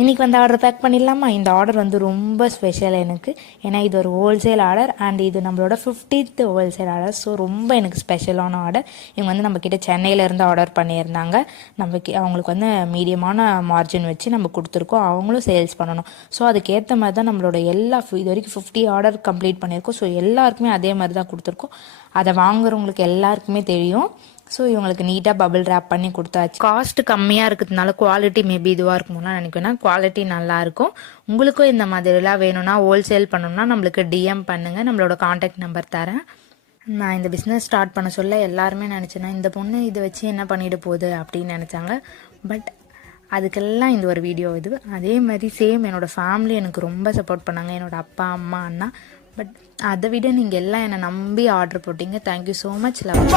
இன்றைக்கி வந்து order back பண்ணிடலாமா? இந்த ஆர்டர் வந்து ரொம்ப ஸ்பெஷல் எனக்கு. ஏன்னா இது ஒரு ஹோல்சேல் ஆர்டர் அண்ட் இது நம்மளோட 50th ஹோல்சேல் ஆர்டர். ஸோ ரொம்ப எனக்கு ஸ்பெஷலான ஆர்டர். இவங்க வந்து நம்மக்கிட்ட சென்னையிலேருந்து ஆர்டர் பண்ணியிருந்தாங்க. அவங்களுக்கு வந்து மீடியமான மார்ஜின் வச்சு நம்ம கொடுத்துருக்கோம். அவங்களும் சேல்ஸ் பண்ணணும். ஸோ அதுக்கேற்ற மாதிரி தான் நம்மளோட இது வரைக்கும் 50 ஆர்டர் கம்ப்ளீட் பண்ணியிருக்கோம். ஸோ எல்லாருக்குமே அதே மாதிரி தான் கொடுத்துருக்கோம். அதை வாங்குறவங்களுக்கு எல்லாருக்குமே தெரியும். ஸோ இவங்களுக்கு நீட்டாக பபிள் ரேப் பண்ணி கொடுத்தாச்சு. காஸ்ட் கம்மியாக இருக்கிறதுனால குவாலிட்டி மேபி இதுவாக இருக்கும்னா நினைக்கிறேன். குவாலிட்டி நல்லாயிருக்கும். உங்களுக்கும் இந்த மாதிரிலாம் வேணும்னா ஹோல்சேல் பண்ணணும்னா நம்மளுக்கு டிஎம் பண்ணுங்கள். நம்மளோட காண்டாக்ட் நம்பர் தரேன். நான் இந்த பிஸ்னஸ் ஸ்டார்ட் பண்ண சொல்ல எல்லாருமே நினச்சேன்னா இந்த பொண்ணு இதை வச்சு என்ன பண்ணிட்டு போகுது அப்படின்னு நினச்சாங்க. பட் அதுக்கெல்லாம் இந்த ஒரு வீடியோ இது. அதே மாதிரி சேம் என்னோடய ஃபேமிலி எனக்கு ரொம்ப சப்போர்ட் பண்ணாங்க. என்னோடய அப்பா அம்மா அண்ணா. பட் அதை விட நீங்கள் எல்லாம் என்னை நம்பி ஆர்டர் போட்டிங்க. Thank you so much. லவ்.